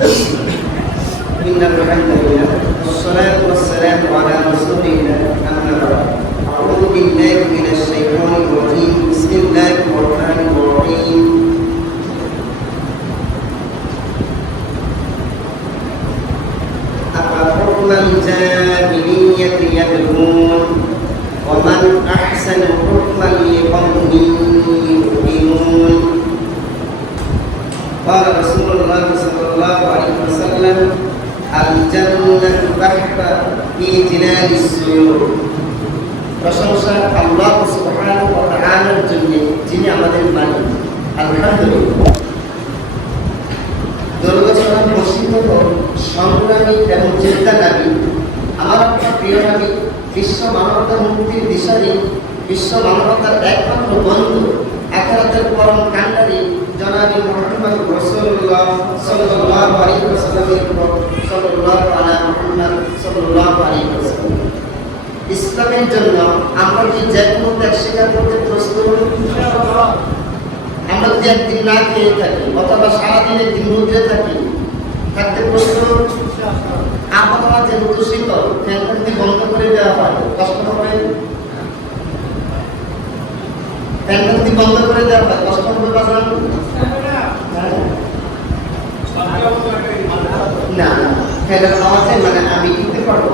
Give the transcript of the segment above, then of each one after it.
إن الحمد لله والصلاة والسلام على رسول الله أما بعد أعوذ بالله من الشيطان الرجيم بسم الله الرحمن الرحيم أفحكم الجاهلية يبغون ومن أحسن حكما لقوم يؤمنون قال رسول الله صلى الله عليه وسلم الجنة تحت في جنان السيور প্রশংসা আল্লাহ সুবহানাহু ওয়া তাআলার জন্য যিনি আমাদের মালিক আলহামদুলিল্লাহ। দুর্গোৎসব প্রসিদ্ধ সংগ্রামী এবং চিন্তাকারী আমার প্রিয় নবী, বিশ্ব মানবতার মুক্তির দিশারি, বিশ্ব মানবতার একমাত্র বন্ধু, আখিরাতের পরম কান্ডারি জনাবি মুহাম্মদ রাসূলুল্লাহ সাল্লাল্লাহু আলাইহি ওয়াসাল্লামের উপর সাল্লাল্লাহু আলা মুহাম্মদ সাল্লাল্লাহু আলাইহি ওয়াসাল্লাম। ইসলামের জন্য আমরা কি যে কোনো ত্যাগ স্বীকার করতে প্রস্তুত? আমরা যদি একদিন না খেয়ে থাকি অথবা সারাদিনের দিন রোদ্রে থাকি, থাকতে প্রস্তুত? আবহাওয়া যেহেতু শীতল, ফ্যানটা যদি বন্ধ করে দেওয়া হয় কষ্ট হবে? ফ্যানটা যদি বন্ধ করে দেওয়া হয় কষ্ট হবে বাজার? না, ফ্যানের আওয়াজে মানে আমি কিনতে পারবো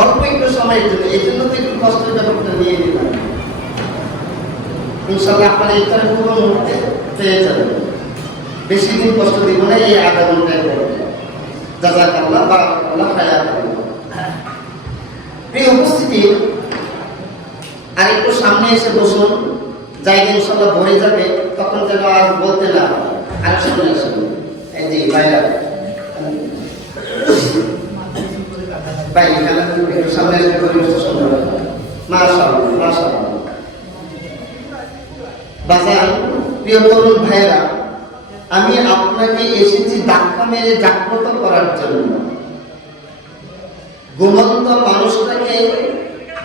অল্প একটু সময়ের জন্য, এই জন্য তো একটু কষ্টের ব্যাপারটা নিয়ে নিলাম। ইনশাআল্লাহ আপনারা ইফতার পুরো মুহূর্তে পেয়ে যাবেন, বেশি দিন কষ্ট দিব না, এই আধা ঘন্টায় করবে। জাযাকাল্লাহ বারাকাল্লাহ হায়াতাল্লাহ। প্রিয় উপস্থিতি, আর একটু সামনে এসে বসুন, জায়গা ইনশাআল্লাহ ভরে যাবে, তখন যেন আর বলতে না আর সামনে আসুন। এই যে ভাইরা ভাই একটু সামনে এসে পরিবেশটা সুন্দর, মাশাআল্লাহ মাশাআল্লাহ। বাজার প্রিয় তরুণ ভাইরা, আমি আপনাকে এসেছি ধাক্কা মেরে জাগ্রত করার জন্য। ঘুমন্ত মানুষটাকে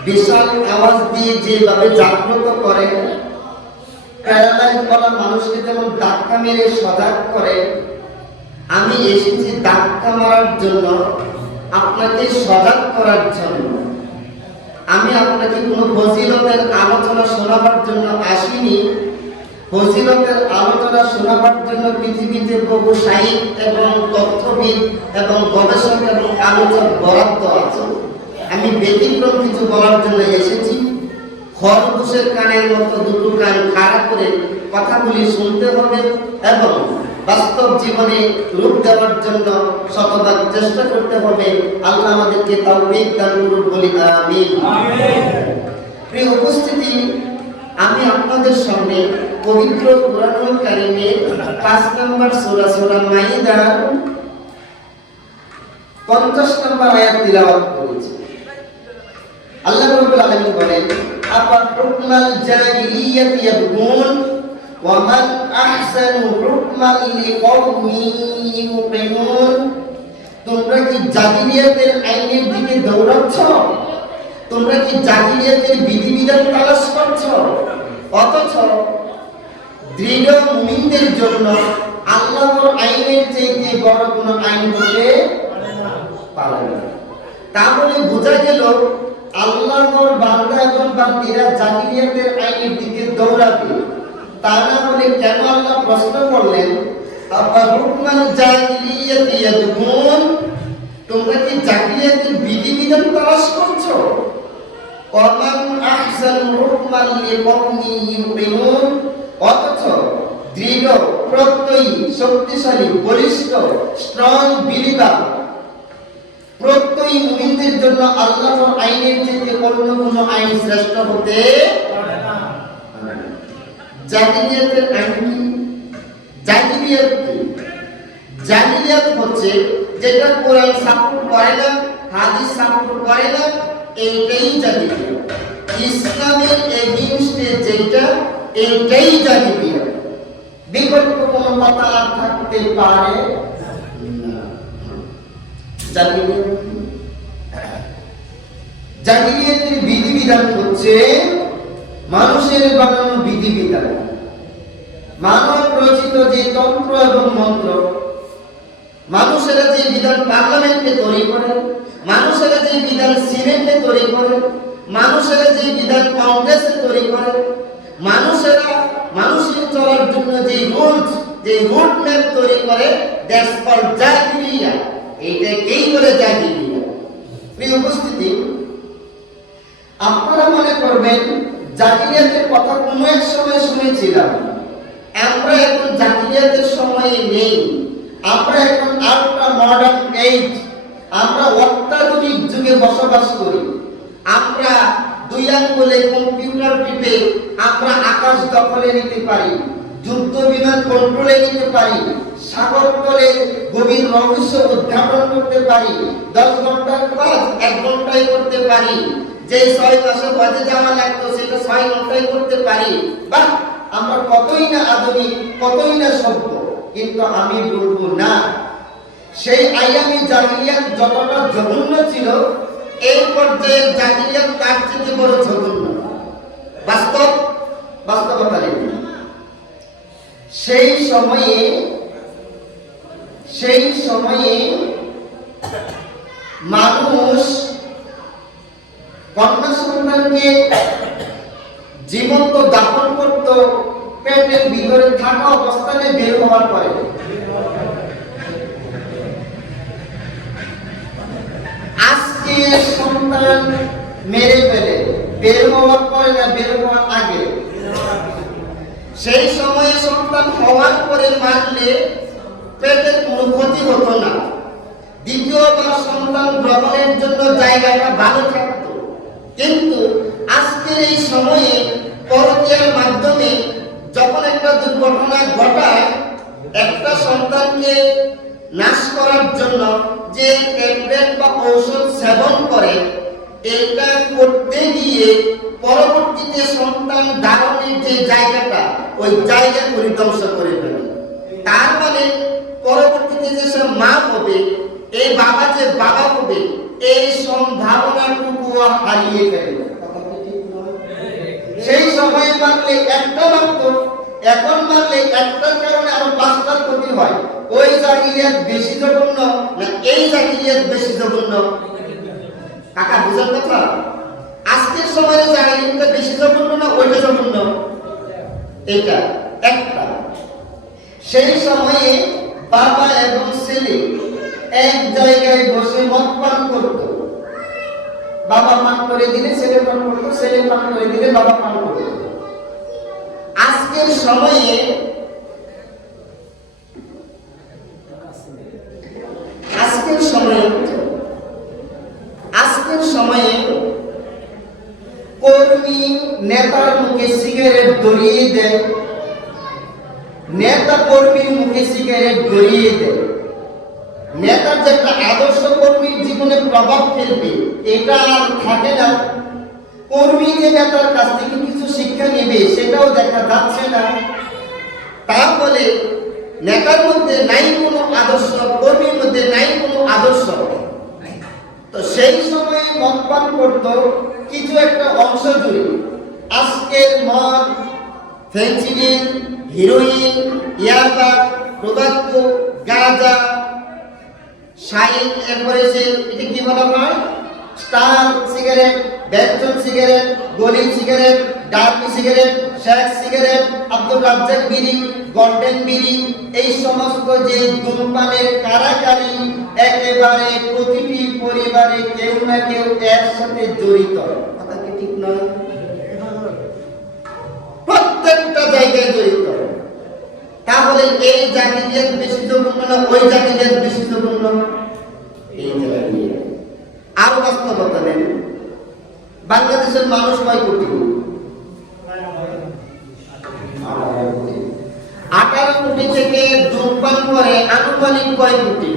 বিশাল আওয়াজ দিয়ে যেভাবে জাগ্রত করে, প্যারালাইজ করা মানুষকে যেমন ধাক্কা মেরে সজাগ করে, আমি এসেছি ধাক্কা মারার জন্য, আপনাকে সজাগ করার জন্য। আমি আপনাকে কোনো ফজিলতের আলোচনা শোনাবার জন্য আসিনি। ফজিলতের আলোচনা শোনাবার জন্য পৃথিবীতে বহু সাহিত্য এবং তথ্যবিদ এবং গবেষক এবং আলোচক বরাদ্দ আছে। আমি ব্যতিক্রম কিছু বলার জন্য এসেছি। খরগোশের কানের মতো দুটো কান খাড়া করে কথাগুলি শুনতে হবে এবং বাস্তব জীবনে রূপ দেওয়ার জন্য শতভাগ চেষ্টা করতে হবে। আল্লাহ আমাদেরকে তাওফীক দান করুন, বলি আমিন। প্রিয় উপস্থিতি, আমি আপনাদের সামনে পবিত্র কুরআনুল কারীমের 5 নম্বর সূরা সূরা মাইদার 50 নম্বর আয়াত তিলাওয়াত করেছি। আল্লাহ রাব্বুল আলামিন বলেন, আফা হুকমাল জাহিলিয়াতি ইয়াবগুন ওয়া মান আহসানু হুকমান লিকাওমিন ইউকিনুন। তোমরা কি জাহিলিয়াতের আইনের দিকে দৌড়াচ্ছ? তোমরা কি জাহিলিয়াতের বিধিবিধান তালাশ করছো? অথচ দৃঢ় মুমিনদের জন্য আল্লাহর আইনের চাইতে বড় কোনো আইন হতে পারে না। তাহলে বোঝা গেল আল্লাহর বান্দা এবং বান্দীরা জাহিলিয়াতের আইনের দিকে দৌড়াবে। তা না হলে কেন আল্লাহ প্রশ্ন করলেন, আফা হুকমাল জাহিলিয়াতি ইয়াবগুন? তোমরা কি জাহিলিয়াতের বিধিবিধান তালাশ করছো? ওয়া মান আহসানু হুকমান লিকাওমিন ইউকিনুন। অথচ দৃঢ় প্রত্যয়ী শক্তিশালী বলিষ্ঠ স্ট্রং বিলিভার প্রত্যয়ী মুমিনদের জন্য আল্লাহর আইনের চেয়ে অন্য কোনো আইন শ্রেষ্ঠ হতে পারে না। জাহিলিয়াতের আইন কি? জাহিলিয়াত হচ্ছে যেটা কোরআন সাপোর্ট করে না, হাদিস সাপোর্ট করে না, এইটাই জাহিলিয়াত। ইসলামের এগেইনস্টে যেটা, এইটাই জাহিলিয়াত। বিকল্প কোনো কথা আর থাকতে পারে না। জাহিলিয়াতের বিধিবিধান হচ্ছে মানুষের বানানো বিধিবিধান, মানব রচিত যে তন্ত্র এবং মন্ত্র, মানুষেরা যে বিধান পার্লামেন্টে তৈরি করে, মানুষেরা যে বিধান সিনেটে তৈরি করে, মানুষেরা যে বিধান কংগ্রেসে তৈরি করে, মানুষের চলার জন্য যে রুলস, যে রুট ম্যাপ তৈরি করে, দ্যাটস কল্ড জাহিলিয়া। এইটাকেই বলে জাহিলিয়া। প্রিয় উপস্থিতি, আপনারা মনে করবেন জাহিলিয়াতের কথা কোনো এক সময় শুনেছিলাম। আমরা এখন জাহিলিয়াতের সময়ে নেই। আমরা এখন আল্ট্রা মডার্ন এজ, আমরা অত্যাধুনিক যুগে বসবাস করি। আমরা দুই আঙ্গুলে কম্পিউটার টিপে আমরা আকাশ দখলে নিতে পারি, যুদ্ধ বিমান কন্ট্রোলে নিতে পারি, সাগর তলে গভীর রহস্য উদ্ঘাটন করতে পারি, 10 ঘন্টার কাজ 1 ঘন্টায় করতে পারি, যে 6 মাসে বাজে যাওয়া লাগতো সেটা 6 ঘন্টায় করতে পারি। বাহ, আমরা কতই না আধুনিক, কতই না সভ্য। কিন্তু আমি বলবো না, সেই আইয়ামি জাহিলিয়াত যতটা জঘন্য ছিল, এই পর্যায়ের জাহিলিয়াত তার চেয়ে বড় জঘন্য। বাস্তবতা নেই। সেই সময়ে মানুষ কন্যা সন্তানকে জীবন্ত দাফন করত পেটের ভিতরে থাকা অবস্থানে বের হওয়ার পরে। আজকে সন্তান মেরে ফেলে বের হওয়ার পরে না বের হওয়ার আগে। সেই সময়ে সন্তান হওয়ার পরে মারলে পেটের কোনো ক্ষতি হতো না, দ্বিতীয়বার সন্তান গ্রহণের জন্য জায়গাটা ভালো থাকতো। কিন্তু আজকের এই সময়ে পরকীয়ার মাধ্যমে যখন একটা দুর্ঘটনা ঘটায়, একটা সন্তানকে নাশ করার জন্য যে ট্যাবলেট বা ঔষধ সেবন করে, এটা করতে গিয়ে পরবর্তীতে সন্তান ধারণের যে জায়গাটা, ওই জায়গা পরিধ্বংস করে ফেলে। তার মানে পরবর্তীতে যে সে মা হবে, এই বাবা যে বাবা হবে, এই সম্ভাবনাটুকু হারিয়ে ফেলে। সেই সময় মারলে একটা মারতো, এখন মারলে একটার কারণে আরো 5টার ক্ষতি হয়। ওই জাহিলিয়াত বেশি জঘন্য না এই জাহিলিয়াত বেশি জঘন্য? কাকা বুঝার কথা? আজকের সময়ে জাহিলিয়াতটা বেশি জঘন্য না ওইটা জঘন্য? এটা একটা। সেই সময়ে বাবা এবং ছেলে এক জায়গায় বসে মদ পান করত। বাবা পান করে দিলে ছেলে পান করতো, ছেলে পান করে দিলে বাবা পান করতো। আজকের সময়ে কর্মী নেতার মুখে সিগারেট ধরিয়ে দেয়, নেতা কর্মীর মুখে সিগারেট ধরিয়ে দেয়। নেতার যে একটা আদর্শ কর্মীর জীবনে প্রভাব ফেলবে, এটা আর থাকে না। কর্মী যে নেতার কাছ থেকে কিছু শিক্ষা নেবে, সেটাও দেখা যাচ্ছে না। তাহলে নেতার মধ্যে নাই কোনো আদর্শ, কর্মীর মধ্যে নাই কোনো আদর্শ। তো সেই সময় মদ পান করত কিছু একটা অংশ জুড়ে। আজকের মদ, ফেন্সিডিল, হিরোইন, ইয়াবা, টোবাকো, গাঁজা, শাইন, এরপরে এটা কি বলা হয়, স্টার সিগারেট, বেনসন সিগারেট, গলি cigarette, Derby cigarette, Sheikh cigarette, Abdul Razzak বিড়ি, গোল্ডেন বিড়ি, এই সমস্ত যে ধূমপানের কারাকারি, একেবারে প্রতিটি পরিবারে কেউ না কেউ এর সাথে জড়িত। কথা কি ঠিক নয়? প্রত্যেকটা জায়গায় জড়িত। তাহলে এই জাহিলিয়াত বেশি জঘন্য না ওই জাহিলিয়াত বেশি জঘন্য? এই জাহিলিয়াত। আরো বাস্তবতা নেন, বাংলাদেশের মানুষ কয় কোটি? 18 কোটি থেকে ধূমপান করে আনুমানিক কয় কোটি?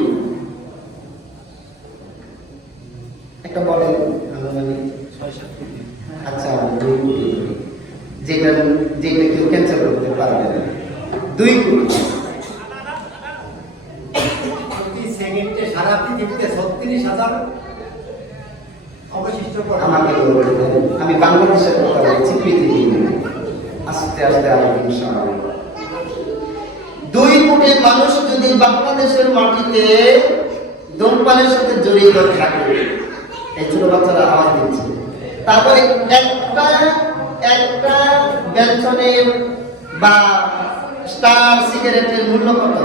একটা বলেন আনুমানিক। 6-7 কোটি। আচ্ছা, 2 কোটি। যেটা কেউ ক্যান্সেল করতে পারবে না। 2 কোটি। প্রতি সেকেন্ডে সারা পৃথিবীতে 36,000 অবশিষ্ট করে। আমাকে বলবেন, আমি বাংলাদেশের কথা বলছি, পৃথিবী আস্তে আস্তে আলোচনা। 2 কোটি মানুষ যদি বাংলাদেশের মাটিতে ধূমপানের সাথে জড়িত থাকে, এই ছোট বাচ্চারা আওয়াজ দিচ্ছে, তারপরে একটা বেলসনের বা স্টার সিগারেটের মূল্য কত?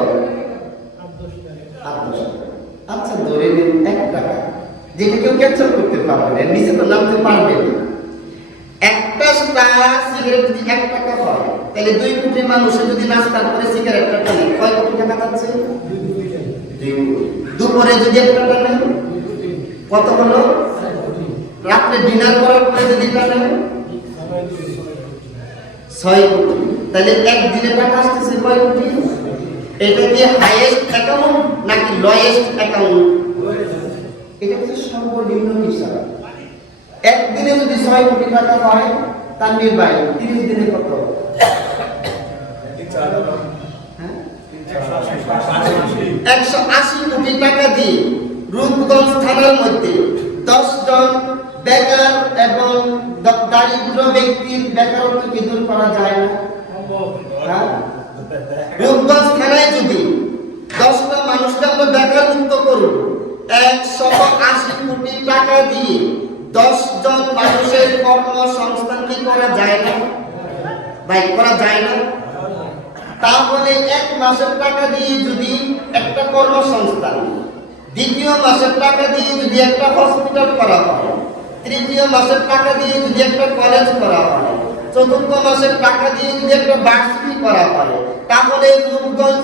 8-10 টাকা। আচ্ছা ধরে নিন 1 টাকা, যেটা কেউ ক্যাপচার করতে পারবে না, নিচে তো নামতে পারবে না। একটা স্টার সিগারেট যদি 1 টাকা হয়, তাহলে 2 কোটি মানুষের যদি নাস্তার পরে সিগারেটটা টানে, কয় কোটি টাকা যাচ্ছে? 2 কোটি। দুপুরে যদি একটা টানে কত হলো? রাত্রে ডিনার করার পরে যদি টানে 6 কোটি। তাহলে একদিনে টাকা আসতেছে কয় কোটি? এটা কি হাইয়েস্ট অ্যাকাউন্ট নাকি লোয়েস্ট অ্যাকাউন্ট? এটা হচ্ছে সর্বনিম্ন হিসাব। একদিনে যদি 6 কোটি টাকা হয়, তার নির্বাহী 30 দিনে কত? 180 কোটি টাকা দিয়ে রূপগঞ্জ থানার মধ্যে 10 জন বেকার এবং দারিদ্র ব্যক্তির বেকারত্ব কি দূর করা যায় না? রূপগঞ্জ থানায় যদি 10টা মানুষকে আমরা বেকার মুক্ত করব, 180 কোটি টাকা দিয়ে 10 জন মানুষের কর্মসংস্থান কি করা যায় না? ভাই করা যায় না? তাহলে 1 মাসের টাকা দিয়ে যদি একটা কর্মসংস্থান, দ্বিতীয় মাসের টাকা দিয়ে যদি একটা হসপিটাল করা হয়, তৃতীয় মাসের টাকা দিয়ে যদি একটা কলেজ করা হয়, চতুর্থ মাসের টাকা দিয়ে যদি একটা ভার্সিটি করা হয়, তাহলে রূপগঞ্জ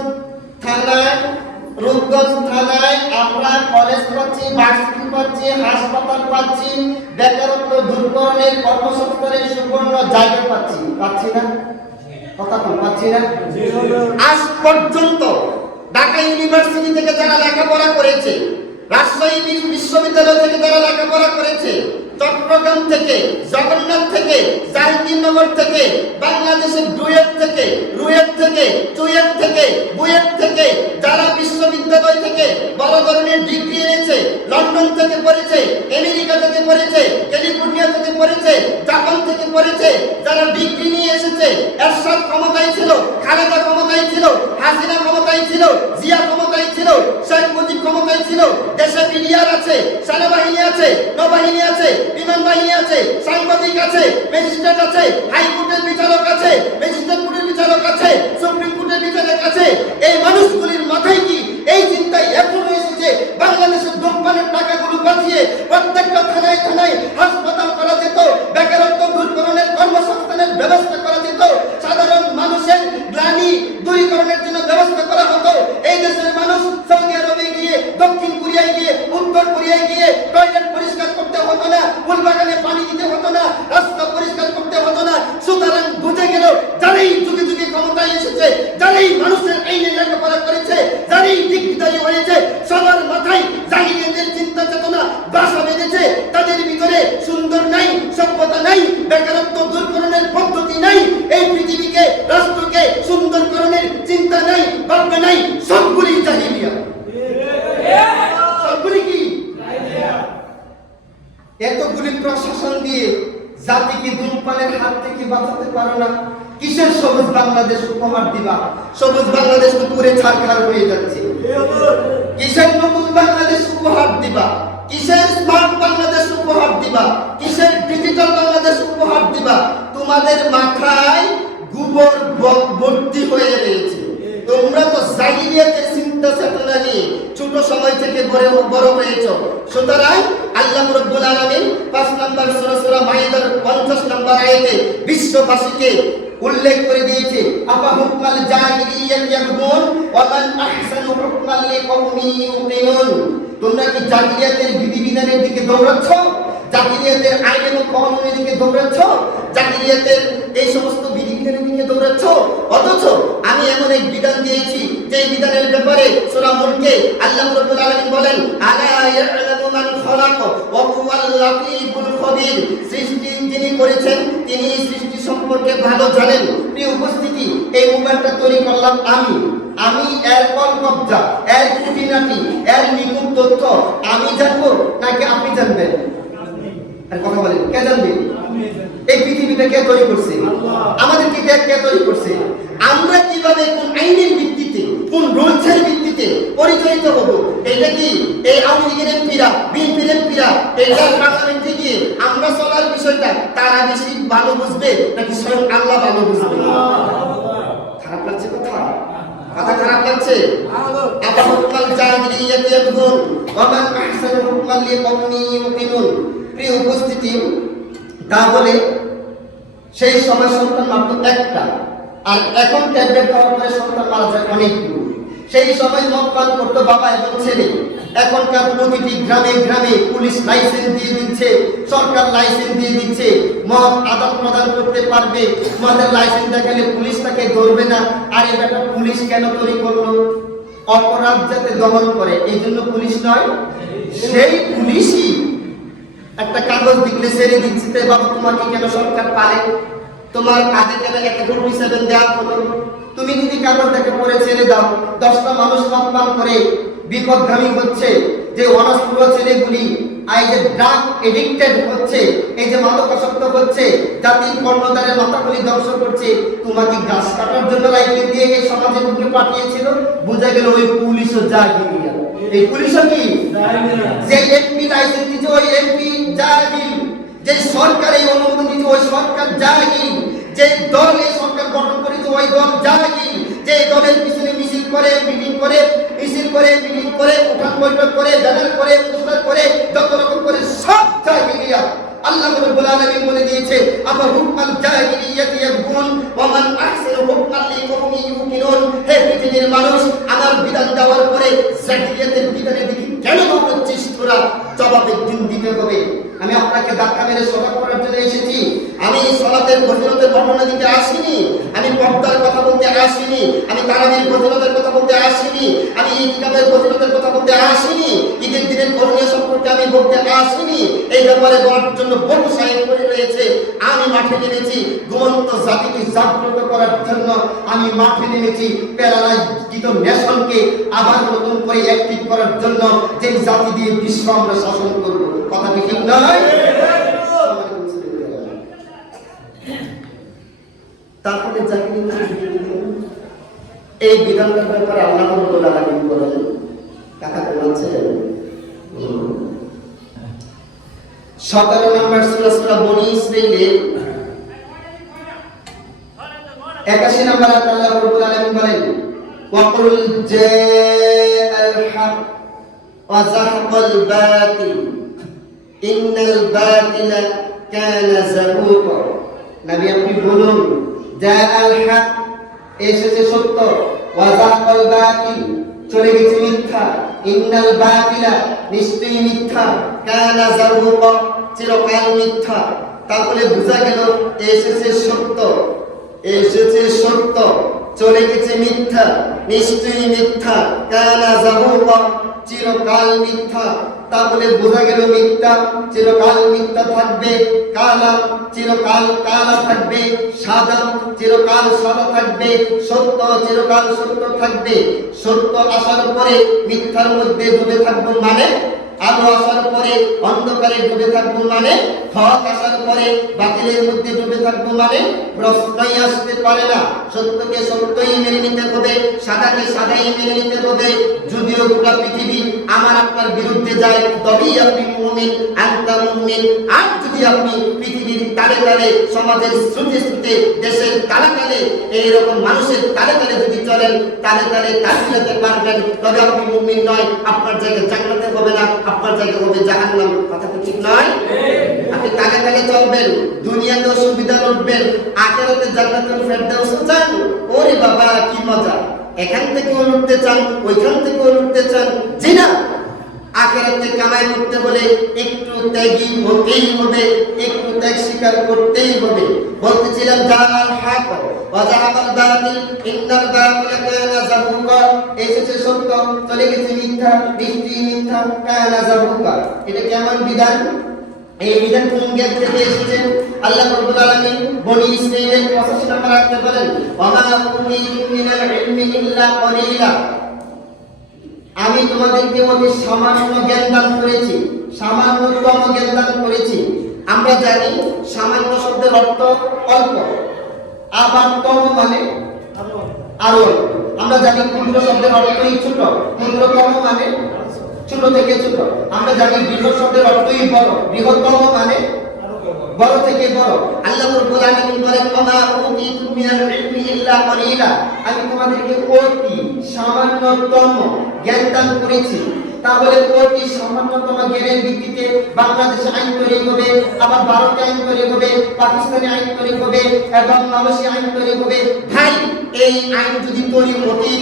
থানায় আমরা কলেজ পাচ্ছি, ভার্সিটি পাচ্ছি, হাসপাতাল পাচ্ছি, বেকারত্ব দূরকরণের কর্মসংস্থানের সুবর্ণ জায়গা পাচ্ছি না? কথা বল, পাচ্ছি না? আজ পর্যন্ত ঢাকা ইউনিভার্সিটি থেকে যারা লেখাপড়া করেছে, রাজশাহী বিশ্ববিদ্যালয় থেকে যারা লেখাপড়া করেছে, চট্টগ্রাম থেকে, জগন্নাথ থেকে, জাহাঙ্গীরনগর থেকে, বাংলাদেশের ডুয়েট থেকে, রুয়েট থেকে, চুয়েট থেকে, বুয়েট থেকে যারা বিশ্ববিদ্যালয় থেকে বড় ধরনের ডিগ্রি এনেছে, লন্ডন থেকে পড়েছে, আমেরিকা থেকে পড়েছে, ক্যালিফোর্নিয়া থেকে পড়েছে, জাপান থেকে পড়েছে, যারা ডিগ্রি নিয়ে এসেছে, এরশাদ ক্ষমতায় ছিল, খালেদা ক্ষমতায় ছিল, হাসিনা ক্ষমতায় ছিল, জিয়া ক্ষমতায় ছিল, শেখ মুজিব ক্ষমতায় ছিল, দেশে মিডিয়ার আছে, সেনাবাহিনী আছে, নৌবাহিনী আছে, বিমান বাহিনী আছে, সাংবাদিক আছে, ম্যাজিস্ট্রেট আছে, হাইকোর্টের বিচারক আছে, ম্যাজিস্ট্রেট কোর্টের বিচারক আছে, সুপ্রিম কোর্টের বিচারক আছে। এই মানুষগুলির মাথায় কি এই চিন্তায় এখনো এসেছে বাংলাদেশের ধূমপানের টাকাগুলো বাঁচিয়ে প্রত্যেকটা থানায় থানায় হাসপাতাল করা যেত, বেকারত্ব দূরকরণের কর্মসংস্থানের ব্যবস্থা করা যেত, সাধারণ মানুষের গ্লানি দূরীকরণের জন্য ব্যবস্থা করা হতো। এই দেশের মানুষ সৌদি আরবে গিয়ে, দক্ষিণ কোরিয়ায় গিয়ে, উত্তর কোরিয়ায় গিয়ে টয়লেট পরিষ্কার করতে হতো না, ফুলবাগানে পানি দিতে হতো না, রাস্তা পরিষ্কার করতে হতো না। সুতরাং বুঝে গেল যারাই যুগে যুগে ক্ষমতায় এসেছে, যারাই মানুষের আইনে লেখাপড়া করেছে, যারাই দিকদারি হয়েছে, সবার মাথায় জাহিলিয়াতের চিন্তা চেতনা বাসা বেঁধেছে। তাদের ভিতরে সুন্দর নাই, সভ্যতা নাই, বেকারত্ব দূরকরণের পদ্ধতি নাই, এই পৃথিবীকে, রাষ্ট্রকে সুন্দরকরণের চিন্তা নাই, ভাবনা নাই, সবগুলি জাহিলিয়া। সবগুলি কি? এতগুলি প্রশাসন দিয়ে জাতিকে ধূমপানের হাত থেকে বাঁচাতে পারো না, কিসের সবুজ বাংলাদেশ উপহার দিবা? সবুজ বাংলাদেশ তো পুরে ছারখার হয়ে যাচ্ছে। কিসের নতুন বাংলাদেশ উপহার দিবা? কিসের স্মার্ট বাংলাদেশ উপহার দিবা? কিসের ডিজিটাল বাংলাদেশ উপহার দিবা? তোমাদের মাথায় গোবর ভর্তি হয়ে রয়েছে। তোমরা তো জাহিলিয়াতের চিন্তা চেতনা নিয়ে ছোট সময় থেকে বড় হয়েছো। সুতরাং আল্লাহ রাব্বুল আলামিন 5 নম্বর সূরা মাইদার 50 নম্বর আয়াতে বিশ্ববাসীকে উল্লেখ করে দিয়েছে, আপা হুকমাল জাহিলিয়াত ইয়াবগুন ওয়া মান আহসানু হুকমান লিকওমি ইউকিনুন। তোমরা কি জাহিলিয়াতের বিধিবিধানের দিকে দৌড়াচ্ছ? জাহিলিয়াতের আইন এবং কানুনের দিকে দৌড়াচ্ছ? জাহিলিয়াতের এই সমস্ত বিধিবিধানের দিকে দৌড়াচ্ছ? অথচ আমি এমন এক বিধান দিয়েছি যে বিধানের ব্যাপারে সূরা মুলকে আল্লাহ রাব্বুল আলামিন বলেন, আলা ইয়ালামু মান খালাক ওয়া হুয়াল লাতীফুল খবীর। সৃষ্টি যিনি করেছেন তিনি সৃষ্টি সম্পর্কে ভালো জানেন। প্রিয় উপস্থিতি, এই মোবাইলটা তৈরি করলাম আমি এর কল কবজা, এর খুঁটিনাটি, এর নিখুঁত তথ্য আমি জানবো নাকি আপনি জানবেন? আর কথা বলেন, কে জানবে? এই পৃথিবীটা কে তৈরি করছে? আমাদেরকে কে তৈরি করছে? আমরা কিভাবে কোন আইনের ভিত্তিতে রুলসের ভিত্তিতে পরিচালিত হবো। এটা কি এই আওয়ামী লীগের এমপিরা, বিএনপির এমপিরা এটা পার্লামেন্টে গিয়ে আমরা চলার বিষয়টা তারা বেশি ভালো বুঝবে নাকি স্বয়ং আল্লাহ ভালো বুঝবে? খারাপ লাগছে কথা? কথা খারাপ লাগছে? আবার হুকমাল জাহিলিয়াতি ইয়াবগুন ওয়া মান আহসানু হুকমান লিকাওমিন ইউকিনুন। প্রিয় উপস্থিতি, তাহলে সেই সময় সন্তান মাত্র একটা, আর এখন ট্যাবলেট খাওয়ার পরে সন্তান মারা যায় অনেকগুলো। সেই সময় মদ পান করতো বাবা এবং ছেলে। এখনকার প্রতিটি গ্রামে গ্রামে পুলিশ লাইসেন্স দিয়ে দিচ্ছে, সরকার লাইসেন্স দিয়ে দিচ্ছে, মদ আদান প্রদান করতে পারবে। মদের লাইসেন্স দেখালে পুলিশ তাকে ধরবে না। আর এই ব্যাপার পুলিশ কেন তৈরি করলো? অপরাধ যাতে দমন করে, এই জন্য পুলিশ নয়, সেই পুলিশই একটা কাগজ দিলে ছেড়ে দিচ্ছে। বাবা তোমাকে কেন সরকার পারে? তোমার কাজে কেন 147 দেওয়া হলো? তুমি যদি কাগজ দেখে পড়ে ছেড়ে দাও, 10টা মানুষ সম্মান করে বিপদগামী হচ্ছে, যে অনাসক্ত ছেলেগুলি এই যে ড্রাগ এডিক্টেড হচ্ছে, এই যে মাদকাসক্ত হচ্ছে, জাতির কর্ণধারের মাথাগুলি ধ্বংস করছে, তোমাকে গাছ কাটার জন্য লাইসেন্স দিয়ে এই সমাজের বুকে পাঠিয়েছিল। বোঝা গেল ওই পুলিশও জাহিলিয়া। এই পুলিশও কি? যে এমপি লাইসেন্স দিচ্ছে ওই এমপি জাহিল, যে সরকার এই অনুমোদন দিচ্ছে ওই সরকার জাহিল, যে দল এই সরকার গঠন করেছে ওই দল জাহিল, যে দলের পিছনে মিছিল করে, মিটিং করে, মিছিল করে, মিটিং করে, উঠান বৈঠক করে, ব্যানার করে, পোস্টার করে, যত রকম করে সব জাহিলিয়া। আল্লাহ রাব্বুল আলামিন বলে দিয়েছে, আবা হুকমাল জাহিলিয়াতি ইয়াবগুন ওয়া মান আহসানু হুকমান লিকাওমিন ইউকিনুন। হে পৃথিবীর মানুষ, আমার বিধান দেওয়ার পরে জাহিলিয়াতের বিধানের দিকে কেন দৌড়াচ্ছিস তোরা? জবাবের দিন দিতে হবে। আমি আপনাকে ধাক্কা মেরে সজাগ করার জন্য এসেছি। আমি সালাতের ফজিলতের বর্ণনা দিতে আসিনি, আমি পর্দার কথা বলতে আসিনি, আমি তারাবির ফজিলতের কথা বলতে আসিনি, আমি ইতিকাফের ফজিলতের কথা বলতে আসিনি, ঈদের দিনের করণীয় সম্পর্কে আমি বলতে আসিনি। এই ব্যাপারে বলার জন্য বহু সাহেব করে রয়েছে। আমি মাঠে নেমেছি ঘুমন্ত জাতিকে জাগ্রত করার জন্য। আমি মাঠে নেমেছি প্যারালাইজড নেশনকে আবার নতুন করে অ্যাক্টিভ করার জন্য, যে জাতি দিয়ে বিশ্ব আমরা শাসন করব। কথা কি ঠিক নয়? তারপরে এই বিধানটার ব্যাপারে আল্লাহ রাব্বুল আলামিন বলেন, টাকা বলছে 17 নম্বর সূরা বনী ইসরাঈলের 81 নম্বর আয়াতে আল্লাহ রাব্বুল আলামিন বলেন, ওয়াকুল জাআল হক ওয়া যাহাকাল বাতিল ইন্নাল বাতিলা কানা যাহুকা। নবী আপনি বলুন, জাআল হক এসেছে সত্য, ওয়া যাহাকাল বাতিল চলে গেছে মিথ্যা, ইন্নাল বাতিলা নিশ্চয়ই মিথ্যা, কানা যাহুকা চিরকাল মিথ্যা। তাহলে বোঝা গেল এসেছে সত্য, এসেছে সত্য, চলে গেছে মিথ্যা, নিশ্চয়ই মিথ্যা, কানা যাহুকা চিরকাল মিথ্যা। তাহলে বোঝা গেল মিথ্যা চিরকাল মিথ্যা থাকবে, কালা চিরকাল কালা থাকবে, সাদা চিরকাল সাদা থাকবে, সত্য চিরকাল সত্য থাকবে। সত্য আসার পরে মিথ্যার মধ্যে ডুবে থাকবো মানে, আলো আসার পরে অন্ধকারে ডুবে থাকবো মানে, হক আসার পরে বাতিলের মধ্যে ডুবে থাকবো মানে প্রশ্নই আসতে পারে না। সত্যকে সত্যই মেনে নিতে হবে, সাদাকে সাদাই মেনে নিতে হবে। যদিও গোটা পৃথিবী আমার আপনার বিরুদ্ধে যায়, তবেই আপনি মুমিন, আনতা মুমিন। আর যদি আপনি পৃথিবীর তালে তালে, সমাজের শ্রুতে শ্রুতে, দেশের তালে তালে, এইরকম মানুষের তালে তালে যদি চলেন, তালে তালে তালে পারবেন, তবে আপনি মুমিন নয়। আপনার জায়গায় জান্নাতে হবে না, আপনার জায়গা হবে জাহান্নাম। কথা কি ঠিক নয়? আপনি তালে তালে চলবেন, দুনিয়াতেও সুবিধা লুটবেন, আখিরাতে জান্নাতুল ফেরদাউস চান। ওরে বাবা কি মজা! এখান থেকেও লুটতে চান, ওইখান থেকেও লুটতে চান। জি না, আখিরাতে কামাই করতে হলে একটু ত্যাগী হতেই হবে, একটু ত্যাগ স্বীকার করতেই হবে। বলতেছিলাম জাআল হক ওয়া যাহাকাল বাতিল ইন্নাল বাতিলা কানা যাহুকা। এসেছে সত্য, চলে গেছে মিথ্যা, নিশ্চয়ই মিথ্যা, কানা যাহুকা। এটা কেমন বিধান? এই বিধান কোন জ্ঞান থেকে এসেছে? আল্লাহ রাব্বুল আলামিন বনী ইসরাঈলের 85 নম্বর আয়াতে বলেন, ওয়া মা উতিতু মিনাল ইলমি ইল্লা কলিলা। আমি তোমাদেরকে অতি সামান্য জ্ঞান দান করেছি, সামান্যতম জ্ঞান দান করেছি। আমরা জানি সামান্য শব্দের অর্থ অল্প, আবার তম মানে আরো আমরা জানি ক্ষুদ্র শব্দের অর্থই ছোট, ক্ষুদ্রতম মানে ছোট থেকে ছোট। আমরা জানি বৃহৎ শব্দের অর্থই বড়, বৃহত্তম মানে বড় থেকে বড়। আল্লাহ রাব্বুল আলামিন বলেন ওমা উতিতুম মিনাল ইলমি ইল্লা কলিলা, আমি তোমাদেরকে অতি সামান্যতম জ্ঞান দান করেছি। তাহলে অতি সামান্যতম জ্ঞানের ভিত্তিতে বাংলাদেশে আইন তৈরি হবে, আবার ভারতে আইন তৈরি হবে, পাকিস্তানে আইন তৈরি হবে এবং মালয়েশিয়া আইন তৈরি হবে। ভাই এই আইন যদি তৈরি হতেই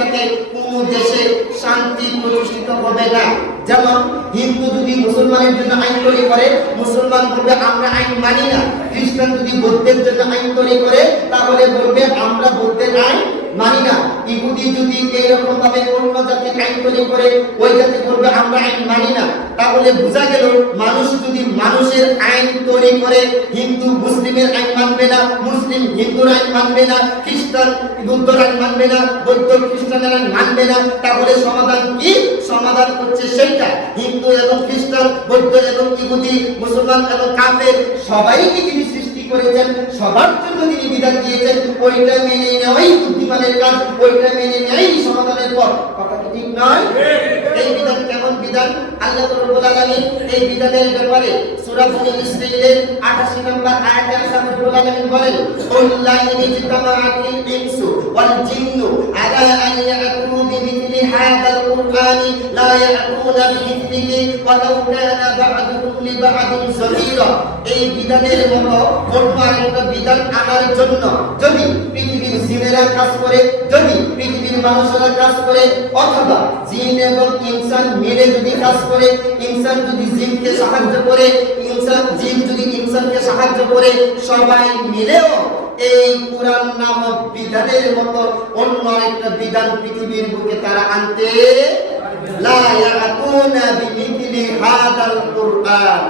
থাকে কোন দেশে শান্তি প্রতিষ্ঠিত হবে না। যেমন হিন্দু যদি মুসলমানের জন্য আইন তৈরি করে, মুসলমান বলবে আমরা আইন মানি না। খ্রিস্টান যদি বৌদ্ধের জন্য আইন তৈরি করে, তাহলে বলবে আমরা বৌদ্ধের আইন মানি না। ইহুদি যদি এইরকম ভাবে অন্য জাতির আইন তৈরি করে, ওই জাতি বলবে আমরা আইন মানি না। তাহলে বোঝা গেল মানুষ যদি মানুষের আইন তৈরি করে, হিন্দু মুসলিমের আইন মানবে না, মুসলিম হিন্দুর আইন মানবে না, খ্রিস্টান বৌদ্ধর আইন মানবে না, বৌদ্ধ খ্রিস্টানের আইন মানবে না। তাহলে সমাধান কি? সমাধান হচ্ছে সেইটা, হিন্দু এবং খ্রিস্টান, বৌদ্ধ এবং ইহুদি, মুসলমান এবং কাফের সবাইকে তিনি সৃষ্টি করেছেন, সবার জন্য তিনি বিধান দিয়েছেন। ওইটা মেনে নেওয়াই বুদ্ধিমানের কাজ, ওইটা মেনে নেওয়াই সমাধানের পথ। কথা কি ঠিক নয়? এই বিধান কেমন বিধান? আল্লাহ রাব্বুল আলামিন এই বিধানের ব্যাপারে সূরা বনী ইসরাঈলের 88 নম্বর আয়াতে আল্লাহ রাব্বুল আলামিন বলেন কুল্লা ইনজিতামাআতিল ইনসু ওয়াল জিন্নু আলা আন ইয়াতু বিমিথলি হাযাল কুরআনি লা ইয়াতুনা বিমিথলিহি ওয়ালাউ কানা বা'দুহুম লিবা'দিন যাহিরা। এই বিধানের মতো অন্য আরেকটা বিধান আনার জন্য যদি পৃথিবীর জিনেরা কাজ করে, যদি পৃথিবীর মানুষেরা কাজ করে, অথবা জিন এবং ইনসান মিলে যদি কাজ করে, ইনসান যদি জিনকে সাহায্য করে, জিন যদি ইনসানকে সাহায্য করে, সবাই মিলেও এই কুরআন নামক বিধানের মতো অন্য আরেকটা বিধান পৃথিবীর বুকে তারা আনতে লা ইয়াতুনা বিমিথলি হাদাল কুরআন,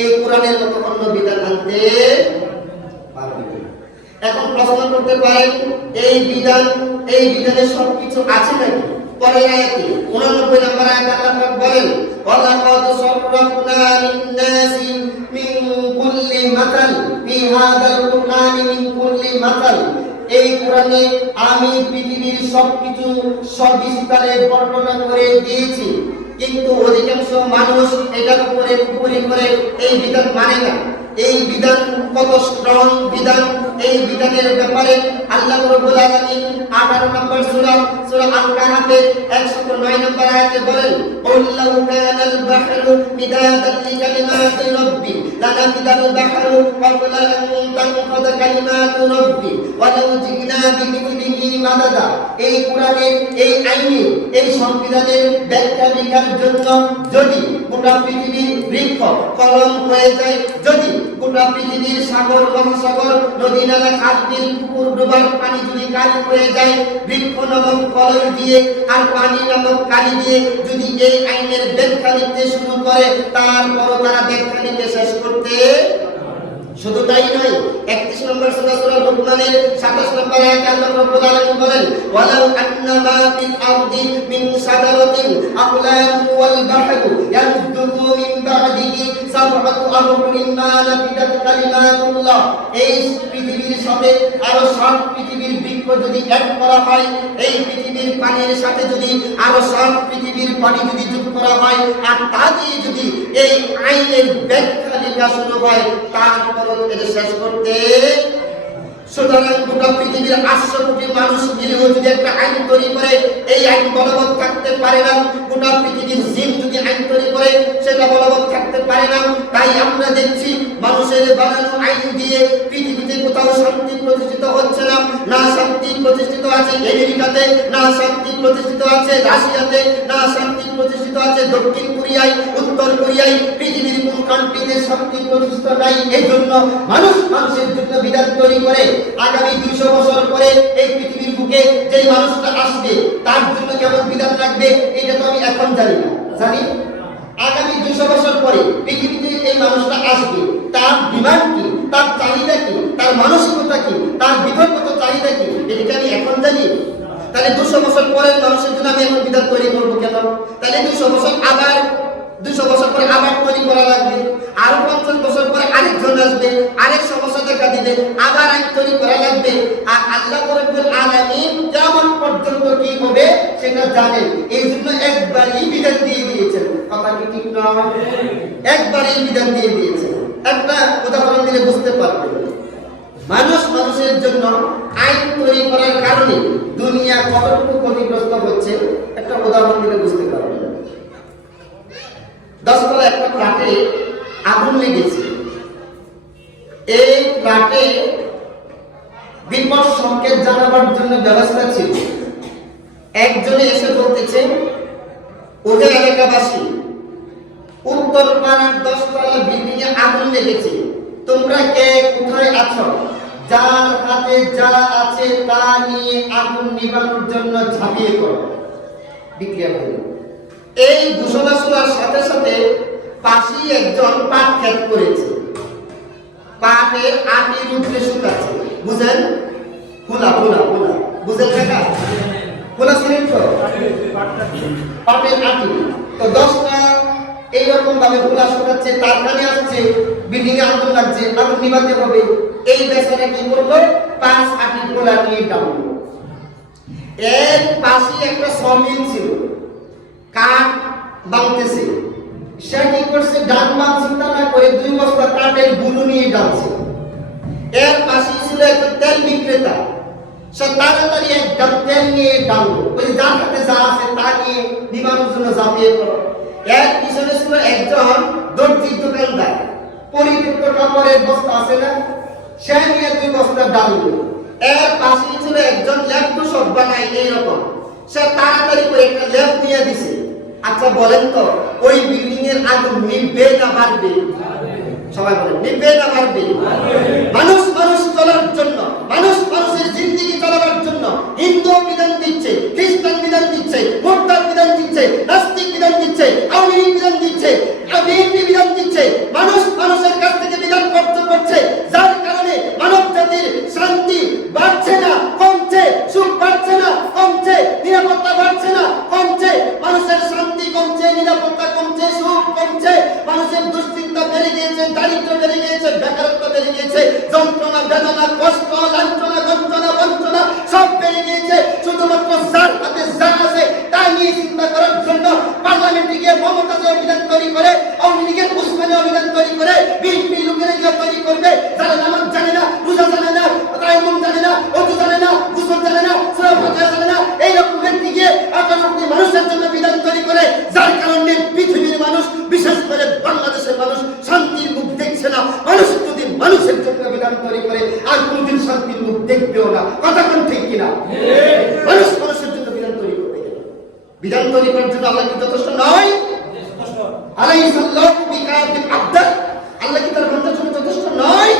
এই কুরআনের মতো অন্য বিধান আনতে পারবে না। এখন প্রশ্ন করতে পারেন এই বিধানে সবকিছু আছে নাকি? পরের আয়াতে 89 নম্বর আয়াতে আল্লাহ বলেন ওয়ালাকাদ সাররাফনা লিন-নাসি মিন কুল্লি মাতাল ফি হাযাল কুরআনি মিন কুল্লি মাতাল। এই কোরআনে আমি পৃথিবীর সবকিছু সবিস্তারে বর্ণনা করে দিয়েছি, কিন্তু অধিকাংশ মানুষ এটার উপরে কুফরি করে এই বিধান মানে না। এই বিধান কত স্ট্রং বিধান! এই বিধানের ব্যাপারে আল্লাহ রাব্বুল আলামিন 18 নম্বর সূরা আল-কাহফের 109 নম্বর আয়াতে বলেন আল্লাহু কানাল বাহরু মিদাদান লিকালিমাতি রাব্বি লানাফিদাল বাহরু ক্বাবলা আন তানফাদা কালিমাতু রাব্বি ওয়ালাউ জিনা বিমিথলিহি মাদাদা। এই কোরআনের এই আইনে এই সংবিধানের ব্যাখ্যা লেখার জন্য যদি গোটা পৃথিবীর বৃক্ষ কলম হয়ে যায়, যদি গোটা পৃথিবীর সাগর মহাসাগর নদী নালা খাল বিল পুকুর ডোবার পানি যদি কালি হয়ে যায়, বৃক্ষ নামক কলম দিয়ে আর পানি নামক কালি দিয়ে যদি এই আইনের ব্যাখ্যা লিখতে শুরু করে, তারপরও তারা ব্যাখ্যা লিখতে শেষ করতে। শুধু তাই নয়, 31 নম্বর সূরা লুকমানের 27 নম্বর আয়াতে আল্লাহ রাব্বুল আলামিন বলেন ওয়ালাউ আন্না মা ফিল আরদি মিন শাজারাতিন আকলাম ওয়াল বাহরু ইয়ামুদ্দু মিন বা'দিহি সাবআতু আবহুরিন মা নাফিদাত কালিমাতুল্লাহ। এই পৃথিবীর সাথে আরো 7 পৃথিবীর বৃক্ষ যদি অ্যাড করা হয়, এই পৃথিবীর পানির সাথে যদি আরো 7 পৃথিবীর পানি যদি যোগ করা হয়, আর তা দিয়ে যদি এই আইনের ব্যাখ্যা লেখা শুরু হয়, তারপর এটা শেষ করতে। সুতরাং গোটা পৃথিবীর 800 কোটি মানুষ মিলেও যদি একটা আইন তৈরি করে, এই আইন বলবৎ থাকতে পারে না। গোটা পৃথিবীর জিন যদি আইন তৈরি করে, সেটা বলবৎ থাকতে পারে না। তাই আমরা দেখছি মানুষের বানানো আইন দিয়ে পৃথিবীতে কোথাও শান্তি প্রতিষ্ঠিত হচ্ছে না। না শান্তি প্রতিষ্ঠিত আছে আমেরিকাতে, না শান্তি প্রতিষ্ঠিত আছে রাশিয়াতে, না শান্তি প্রতিষ্ঠিত আছে দক্ষিণ কোরিয়ায়, উত্তর কোরিয়ায়। পৃথিবীর কোন কান্ট্রিতে শান্তি প্রতিষ্ঠিত নাই। এই জন্য মানুষের জন্য বিধান তৈরি করে আগামী 200 বছর পরে এই পৃথিবীর বুকে যেই মানুষটা আসবে তার জন্য কেমন বিধান রাখবে, এটা তো আমি এখন জানি না। জানি আগামী 200 বছর পরে পৃথিবীতে এই মানুষটা আসবে, তার ডিমান্ড কি, তার চাহিদা কি, তার মানসিকতা কি, তার বিধর্মত চাহিদা কি, এটা আমি এখন জানি। তাহলে 200 বছর পরের মানুষের জন্য আমি এখন বিধান তৈরি করবো কেন? তাহলে 200 বছর পরে আবার তৈরি করা লাগবে। আরো 50 বছর পরে আরেকজন আসবে, আরেক সমস্যা দেখা দিবে, আবার আইন তৈরি করা লাগবে। আর আল্লাহ রাব্বুল জানেন, এই জন্য একবারই বিধান দিয়ে দিয়েছেন। কথা কি ঠিক নয়? একবারই বিধান দিয়ে দিয়েছেন। একটা উদাহরণ দিলে বুঝতে পারবেন। মানুষের জন্য আইন তৈরি করার কারণে দুনিয়া কতটুকু ক্ষতিগ্রস্ত হচ্ছে একটা উদাহরণ দিলে বুঝতে পারবেন। 10 তলা একটা ফ্ল্যাটে আগুন লেগেছে। এই ফ্ল্যাটে বিপদ সংকেত জানাবার জন্য ব্যবস্থা ছিল। একজনে এসে বলতেছে, ওদের এলাকাবাসী, উত্তর পাড়ার 10 তলা বিল্ডিং এ আগুন লেগেছে, তোমরা কে কোথায় আছো? যার হাতে যা আছে তা নিয়ে আগুন নিভানোর জন্য ঝাঁপিয়ে পড়ো। ডিক্লেয়ার হলো। এই ঘোষণা শোনার সাথে সাথে পাশেই একজন পাট ক্ষেত করেছে। পাটের আটি রুদ্রে শুকাচ্ছে। বুঝেন? খোলা বুঝেন কাকা? খোলা ছিলেন তো? পাটের আটি তো 10টা এইরকম ভাবে খোলা শুকাচ্ছে, তার কানে আসছে, বিল্ডিং এ আগুন লাগছে, আগুন নিভাতে হবে। এই বেচারা কি করলো? 5 আটি খোলা নিয়ে টানলো। এর পাশে একটা সমিল ছিল, কাঠ বাঁধতেছে। সে কি করছে? ডান বাম চিন্তা না করে 2 বস্তা কাঠের গুলো নিয়ে ডালছে। এর পাশে ছিল একটা তেল বিক্রেতা। সে তাড়াতাড়ি এক ডাব তেল নিয়ে ডাললো। ওই যার হাতে যা আছে তা নিয়ে নিবানোর জন্য ঝাঁপিয়ে পড়ো। এর পিছনে ছিল একজন দর্জির দোকানদার। পরিত্যক্ত কাপড়ের বস্তা আছে না, সে নিয়ে 2 বস্তা ডাললো। এর পাশে ছিল একজন ল্যাপ তোষক বানায় এইরকম, সে তাড়াতাড়ি করে একটা ল্যাপ নিয়ে দিছে। আচ্ছা বলেন তো, ওই বিল্ডিং এর আগুন নিভবে না বাড়বে? সবাই বলেন, নিভবে না বাড়বে? মানুষ চলার জন্য, মানুষের জিন্দেগি চালাবার জন্য হিন্দু বিধান দিচ্ছে, খ্রিস্টান বিধান দিচ্ছে, মুরতাদ বিধান দিচ্ছে, নাস্তিক বিধান দিচ্ছে, আওয়ামী লীগ বিধান দিচ্ছে, বিএনপি বিধান দিচ্ছে। মানুষের কাছ থেকে বিধান করছে, যার কারণে মানব জাতির শান্তি বাড়ছে না, কমছে। সুখ বাড়ছে না, কমছে। নিরাপত্তা বাড়ছে না, কমছে। মানুষের শান্তি কমছে, নিরাপত্তা কমছে, সুখ কমছে। মানুষের দুশ্চিন্তা বেড়ে গিয়েছে, দারিদ্র্য বেড়ে গিয়েছে, বেকারত্ব বেড়ে গিয়েছে, যন্ত্রণা, বেদনা, কষ্ট, লাঞ্ছনা, গঞ্জনা, বঞ্চনা সব বেড়ে গিয়েছে। শুধুমাত্র যার হাতে যা আছে তা নিয়ে চিন্তা করার জন্য পার্লামেন্টে গিয়ে মমতাজ অভিযান তৈরি করে, আওয়ামী লীগের উসমানী অভিযান তৈরি করে, বিএনপি লোকেরা গিয়ে তৈরি করবে যারা নামাজ জানে না, রোজা জানে না, তায়াম্মুম জানে না, ওযু জানে না, গোসল জানে না, সূরা ফাতিহা জানে না। এইরকম ব্যক্তি গিয়ে আকাশে মানুষের জন্য বিধান তৈরি করে, যার কারণে পৃথিবীর মানুষ, বিশেষ করে বাংলাদেশের মানুষ শান্তির মুখ দেখছে না। মানুষ যদি মানুষের জন্য বিধান তৈরি করে আর কোনদিন শান্তির মুখ দেখবেও না। কথা কোন ঠিক কিনা? মানুষের জন্য বিধান তৈরি করতে গেলে বিধান তৈরি করার জন্য আল্লাহ কি যথেষ্ট নয়? আলাইহিসসালামু বিকাফিল আবদা, আল্লাহ কি তার বান্দার জন্য যথেষ্ট নয়?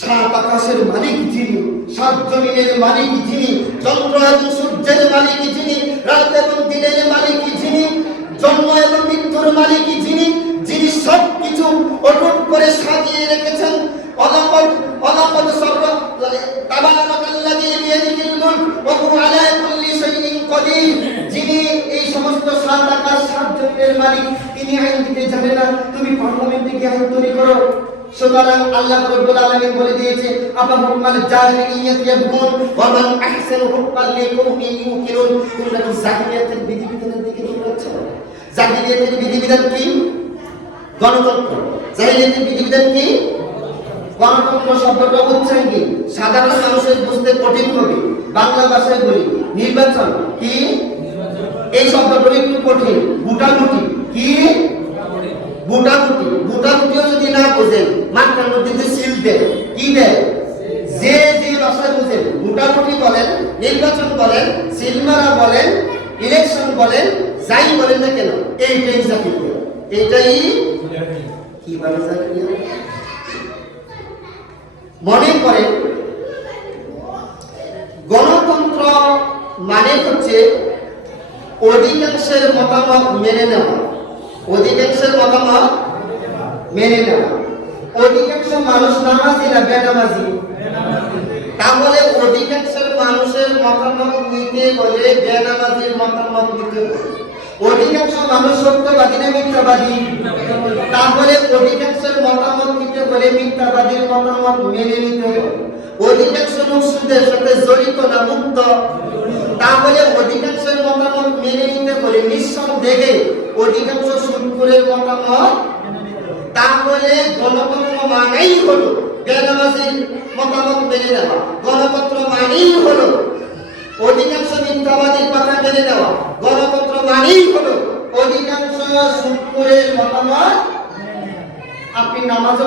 7 আকাশের মালিক যিনি, 7 জমিনের মালিক যিনি, চন্দ্র এবং সূর্যের মালিক যিনি, রাত এবং দিনের মালিক যিনি, জন্ম এবং মৃত্যুর মালিক যিনি, যিনি সবকিছু অটুট করে সাজিয়ে রেখেছেন। অলাপদ সর্ব তাবারাকাল্লাযী বিয়াদিহিল মুলক ওয়া হুয়া আলা কুল্লি শাইইন কাদির। যিনি এই সমস্ত 7 আকাশ 7 জমিনের মালিক, তিনি আইন দিতে জানেন না, তুমি পার্লামেন্টে গিয়ে আইন তৈরি করো। সুতরাং আল্লাহ রাব্বুল আলামিন বলে দিয়েছে, আফা হুকমাল জাহিলিয়াতি ইয়াবগুন ওয়া মান আহসানু হুকমান লিকাওমিন ইউকিনুন। তোমরা কি জাহিলিয়াতের বিধিবিধানের দিকে দৌড়াচ্ছ? জাহিলিয়াতের বিধিবিধান কি? গণতন্ত্র। জাহিলিয়াতের বিধিবিধান কি? গণতন্ত্র শব্দটা উচ্চারণ কি? সাধারণ মানুষের বুঝতে কঠিন হবে, বাংলা ভাষায় বলি নির্বাচন কি? এই শব্দটা একটু কঠিন। ভোটাভুটি কি? ভোটাভুটিও যদি না বোঝেন, মাঠের মধ্যে যে সিল দেয়, কি দেয়? যে ভাষায় বোঝেন, ভোটাভুটি বলেন, নির্বাচন বলেন, সিলমারা বলেন, ইলেকশন বলেন, যাই বলেন না কেন, এইটাই জাতীয়, এইটাই কি বলে জাতীয়। মনে করেন গণতন্ত্র মানে হচ্ছে অধিকাংশের মতামত মেনে নেওয়া, অধিকাংশের মতামত মেনে নেওয়া। অধিকাংশ মানুষ নামাজি না বেনামাজি? তাহলে অধিকাংশের মানুষের মতামত নিতে হলে বেনামাজির মতামত নিতে হবে। অধিকাংশ মানুষ সত্যবাদী না মিথ্যাবাদী? তাহলে অধিকাংশের মতামত নিতে হলে মিথ্যাবাদীর মতামত মেনে নিতে হবে। অধিকাংশ লোক সুদের সাথে জড়িত না মুক্ত? তাহলে অধিকাংশের মতামত মেনে নিতে বলে নিঃসন্দেহে অধিকাংশ সুদখোরের মতামত। তাহলে গণতন্ত্র মানেই হলো বেনামাজির মতামত মেনে নেওয়া, গণতন্ত্র মানেই হলো অধিকাংশ মিথ্যাবাদীর কথা মেনে নেওয়া, গণতন্ত্র মানেই হলো অধিকাংশ সুদখোরের মতামত। আপনি নামাজ